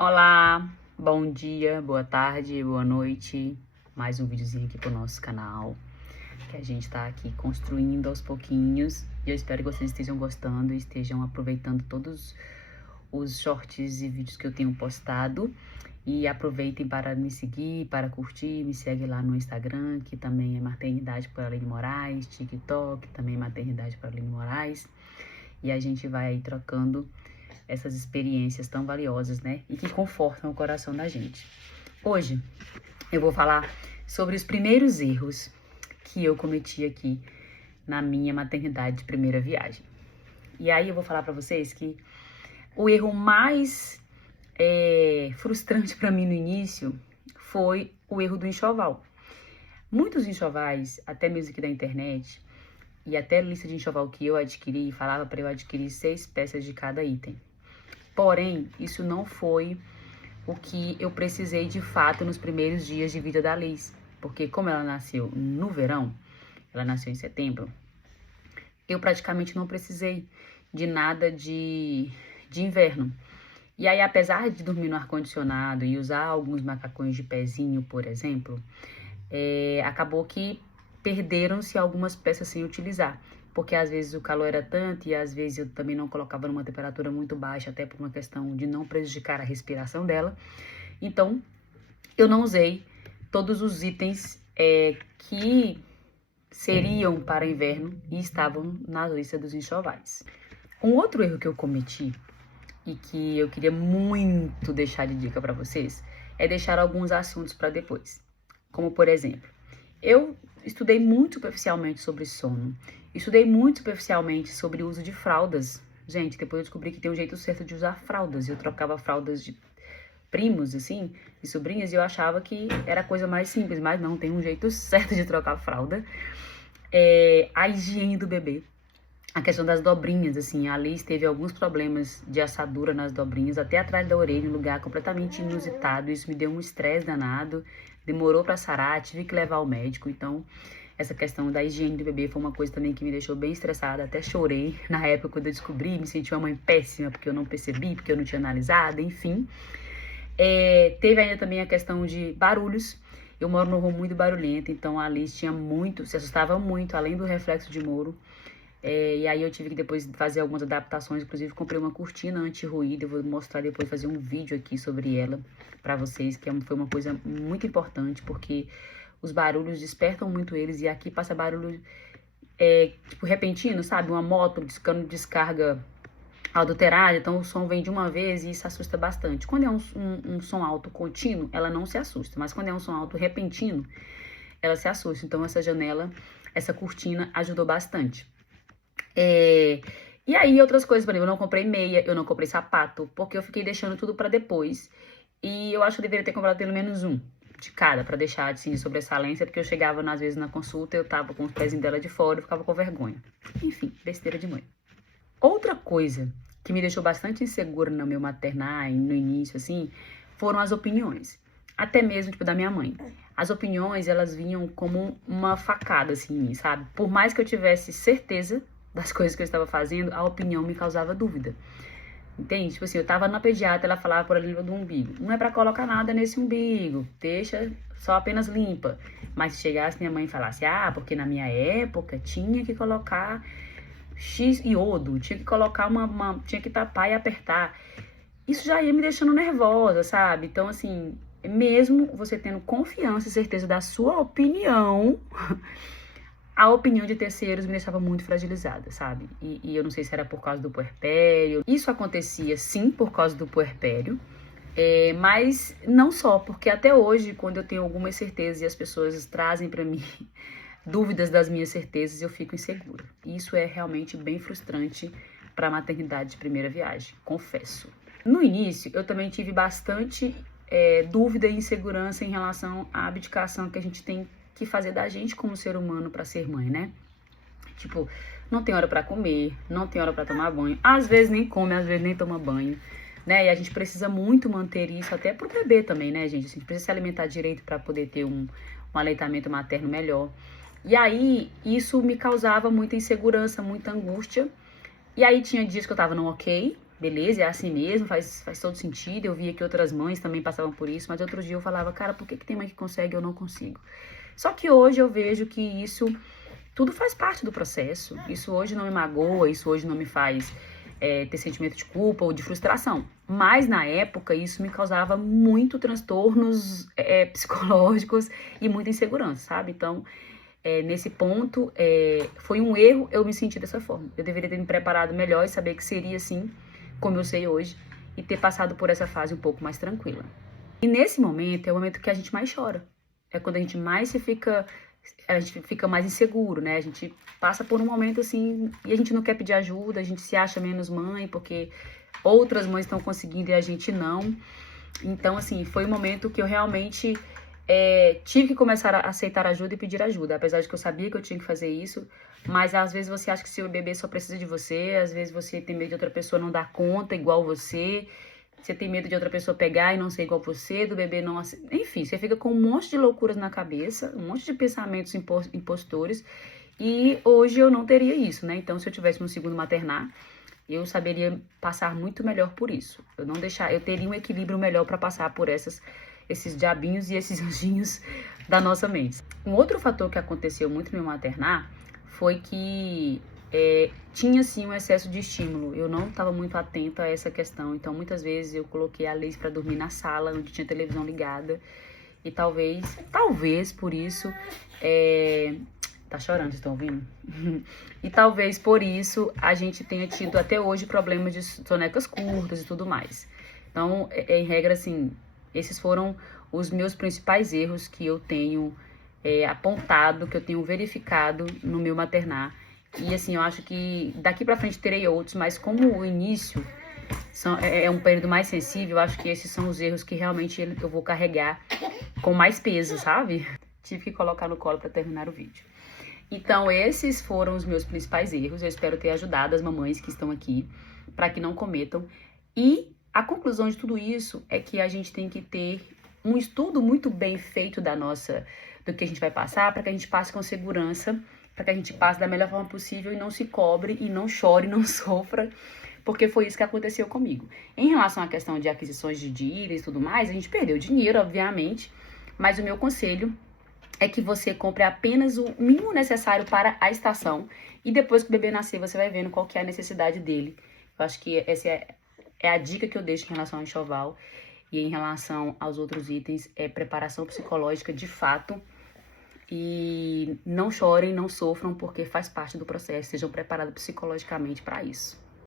Olá, bom dia, boa tarde, boa noite. Mais um videozinho aqui pro nosso canal, que a gente tá aqui construindo aos pouquinhos. E eu espero que vocês estejam gostando e estejam aproveitando todos os shorts e vídeos que eu tenho postado. E aproveitem para me seguir, para curtir, me segue lá no Instagram, que também é Maternidade por Aline Moraes, TikTok, também é Maternidade por Aline Moraes. E a gente vai aí trocando essas experiências tão valiosas, né? E que confortam o coração da gente. Hoje eu vou falar sobre os primeiros erros que eu cometi aqui na minha maternidade de primeira viagem. E aí eu vou falar pra vocês que o erro mais frustrante pra mim no início foi o erro do enxoval. Muitos enxovais, até mesmo aqui da internet, e até a lista de enxoval que eu adquiri, falava para eu adquirir 6 peças de cada item. Porém, isso não foi o que eu precisei de fato nos primeiros dias de vida da Liz. Porque como ela nasceu no verão, ela nasceu em setembro, eu praticamente não precisei de nada de inverno. E aí, apesar de dormir no ar-condicionado e usar alguns macacões de pezinho, por exemplo, acabou que perderam-se algumas peças sem utilizar. Porque às vezes o calor era tanto e às vezes eu também não colocava numa temperatura muito baixa, até por uma questão de não prejudicar a respiração dela. Então, eu não usei todos os itens que seriam para inverno e estavam na lista dos enxovais. Um outro erro que eu cometi e que eu queria muito deixar de dica para vocês é deixar alguns assuntos para depois. Como, por exemplo, eu estudei muito superficialmente sobre sono. Estudei muito superficialmente sobre o uso de fraldas. Gente, depois eu descobri que tem um jeito certo de usar fraldas. Eu trocava fraldas de primos, assim, e sobrinhas, e eu achava que era a coisa mais simples. Mas não, tem um jeito certo de trocar fralda. A higiene do bebê. A questão das dobrinhas, assim, a Liz teve alguns problemas de assadura nas dobrinhas, até atrás da orelha, em lugar completamente inusitado. Isso me deu um estresse danado, demorou pra sarar, tive que levar ao médico. Então, essa questão da higiene do bebê foi uma coisa também que me deixou bem estressada, até chorei na época quando eu descobri, me senti uma mãe péssima, porque eu não percebi, porque eu não tinha analisado, enfim. Teve ainda também a questão de barulhos. Eu moro num rua muito barulhento, então a Liz tinha muito, se assustava muito, além do reflexo de Moro. E aí eu tive que depois fazer algumas adaptações, inclusive comprei uma cortina anti-ruído, eu vou mostrar depois, fazer um vídeo aqui sobre ela pra vocês, que foi uma coisa muito importante, porque os barulhos despertam muito eles, e aqui passa barulho tipo repentino, sabe? Uma moto discando descarga adulterada, então o som vem de uma vez e isso assusta bastante. Quando é um som alto contínuo, ela não se assusta, mas quando é um som alto repentino, ela se assusta. Então essa janela, essa cortina ajudou bastante. E aí outras coisas, por exemplo, eu não comprei meia, eu não comprei sapato, porque eu fiquei deixando tudo pra depois. E eu acho que eu deveria ter comprado pelo menos um de cada, pra deixar assim, de sobressalência, porque eu chegava às vezes na consulta, eu tava com os pezinhos dela de fora, eu ficava com vergonha. Enfim, besteira de mãe. Outra coisa que me deixou bastante insegura no meu maternar, no início, assim, foram as opiniões. Até mesmo, tipo, da minha mãe. As opiniões, elas vinham como uma facada, assim, em mim, sabe? Por mais que eu tivesse certeza das coisas que eu estava fazendo, a opinião me causava dúvida. Entende? Tipo assim, eu tava na pediatra, ela falava por ali do umbigo. Não é pra colocar nada nesse umbigo, deixa só apenas limpa. Mas se chegasse minha mãe e falasse, porque na minha época tinha que colocar X iodo, tinha que colocar tinha que tapar e apertar. Isso já ia me deixando nervosa, sabe? Então, assim, mesmo você tendo confiança e certeza da sua opinião, a opinião de terceiros me deixava muito fragilizada, sabe? E eu não sei se era por causa do puerpério. Isso acontecia, sim, por causa do puerpério. Mas não só, porque até hoje, quando eu tenho algumas certezas e as pessoas trazem pra mim dúvidas das minhas certezas, eu fico insegura. E isso é realmente bem frustrante pra maternidade de primeira viagem, confesso. No início, eu também tive bastante dúvida e insegurança em relação à abdicação que a gente tem que fazer da gente como ser humano pra ser mãe, né? Tipo, não tem hora pra comer, não tem hora pra tomar banho. Às vezes nem come, às vezes nem toma banho, né? E a gente precisa muito manter isso até pro bebê também, né, gente? A gente precisa se alimentar direito pra poder ter um aleitamento materno melhor. E aí, isso me causava muita insegurança, muita angústia. E aí tinha dias que eu tava no ok, beleza, é assim mesmo, faz todo sentido. Eu via que outras mães também passavam por isso, mas outro dia eu falava, cara, por que tem mãe que consegue e eu não consigo? Só que hoje eu vejo que isso tudo faz parte do processo. Isso hoje não me magoa, isso hoje não me faz ter sentimento de culpa ou de frustração. Mas na época isso me causava muito transtornos psicológicos e muita insegurança, sabe? Então, nesse ponto, foi um erro eu me sentir dessa forma. Eu deveria ter me preparado melhor e saber que seria assim, como eu sei hoje, e ter passado por essa fase um pouco mais tranquila. E nesse momento é o momento que a gente mais chora. É quando a gente fica mais inseguro, né? A gente passa por um momento assim e a gente não quer pedir ajuda, a gente se acha menos mãe porque outras mães estão conseguindo e a gente não. Então, assim, foi um momento que eu realmente tive que começar a aceitar ajuda e pedir ajuda, apesar de que eu sabia que eu tinha que fazer isso, mas às vezes você acha que seu bebê só precisa de você, às vezes você tem medo de outra pessoa não dar conta igual você tem medo de outra pessoa pegar e não ser igual você, do bebê não... Enfim, você fica com um monte de loucuras na cabeça, um monte de pensamentos impostores, e hoje eu não teria isso, né? Então, se eu tivesse um segundo maternar, eu saberia passar muito melhor por isso. Eu teria um equilíbrio melhor para passar por esses diabinhos e esses anjinhos da nossa mente. Um outro fator que aconteceu muito no meu maternar foi que tinha sim um excesso de estímulo. Eu não estava muito atenta a essa questão, então muitas vezes eu coloquei a Liz para dormir na sala onde tinha televisão ligada e talvez por isso tá chorando, estão ouvindo? E talvez por isso a gente tenha tido até hoje problemas de sonecas curtas e tudo mais. Então, em regra, assim, esses foram os meus principais erros que eu tenho apontado, que eu tenho verificado no meu maternar. E assim, eu acho que daqui pra frente terei outros, mas como o início é um período mais sensível, eu acho que esses são os erros que realmente eu vou carregar com mais peso, sabe? Tive que colocar no colo pra terminar o vídeo. Então, esses foram os meus principais erros. Eu espero ter ajudado as mamães que estão aqui para que não cometam. E a conclusão de tudo isso é que a gente tem que ter um estudo muito bem feito do que a gente vai passar, para que a gente passe com segurança, para que a gente passe da melhor forma possível e não se cobre, e não chore, não sofra, porque foi isso que aconteceu comigo. Em relação à questão de aquisições de dívidas e tudo mais, a gente perdeu dinheiro, obviamente, mas o meu conselho é que você compre apenas o mínimo necessário para a estação e depois que o bebê nascer você vai vendo qual que é a necessidade dele. Eu acho que essa é a dica que eu deixo em relação ao enxoval. E em relação aos outros itens, é preparação psicológica de fato. E não chorem, não sofram, porque faz parte do processo. Sejam preparados psicologicamente para isso.